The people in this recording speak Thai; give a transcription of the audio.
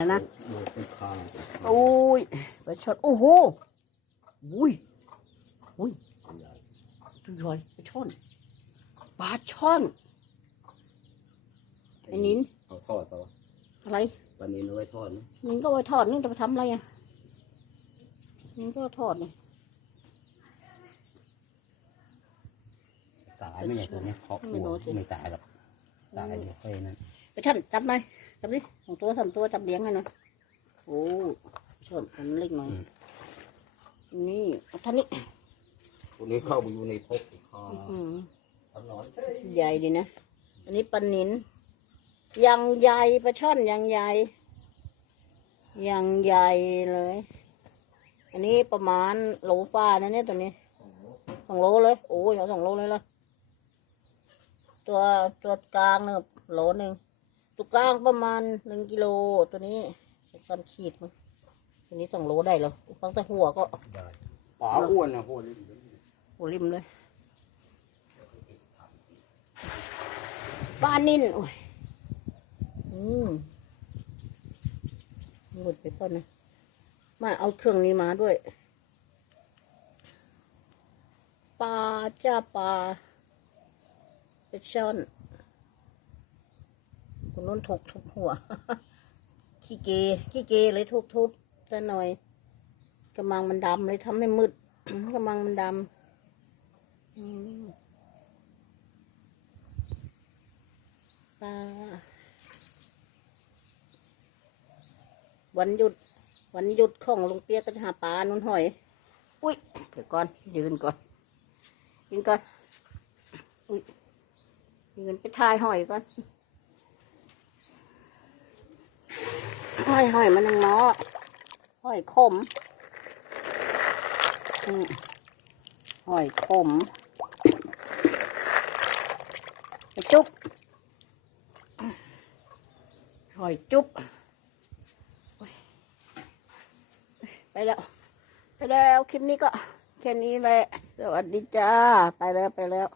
นะโดยเป็นคางโอ้ยปลาช่อนโอ้โหอุ้ยอุ้ยดูรอยปลาช่อนปลาช่อนไอ้นินเอาทอดต่ออะไรวันนี้เอาไว้ทอดนะนินก็เอาไว้ทอดนี่จะไปทำอะไรอะนินก็เอาทอดนี่ตายไหมเนี่ยตัวเนี้ยเคาะหัวไม่ตายหรอกตายเดี๋ยวค่อยนั่นปลาช่อนจับหน่อย จับดิสองตัวสามตัวจับเลี้ยงให้หน่อยโอ้ช่อนผมเล็กหน่อยนี่เอาท่านี้ตัวนี้เข้าไปอยู่ในพกคออืมตลอดใหญ่ดีนะ อันนี้ปลานินยังใหญ่ปลาช่อนยังใหญ่ยังใหญ่เลย อันนี้ประมาณโหลฟ้านะเนี่ยตัวนี้สองโลเลย โอ้ยเอาสองโลเลยละตัวตัวกลางเนี่ยโหลหนึ่ง ตัวกลางประมาณหนึ่งกิโลตัวนี้สันขีดมั้งตัวนี้สองโลได้เหรอฟังแต่หัวก็ได้ปลาอ้วนนะพวกนี้หัวริมเลยปลานินโอ้ยอืมหลุดไปก่อนนะมาเอาเครื่องนี้มาด้วยปลาจ้าปลาไปช่อน คนนู้นถูกทุบหัว ขี้เกขี้เกเลยทุบทุบๆแต่หน่อยกำมังมันดำเลยทำให้มืดกำมังมันดำอืมปลาวันหยุด วันหยุดของลุงเปียกก็จะหาปลานุ่นหอย อุ้ยเดี๋ยวก่อน ยืนก่อน ยืนก่อน อุ้ยยืนไปทายหอยก่อน หอยหอยมันนังเนาะหอยขมอืมหอยขมจุ๊บหอยจุ๊บไปแล้วไปแล้วคลิปนี้ก็แค่นี้แหละสวัสดีจ้า ไปแล้วไปแล้ว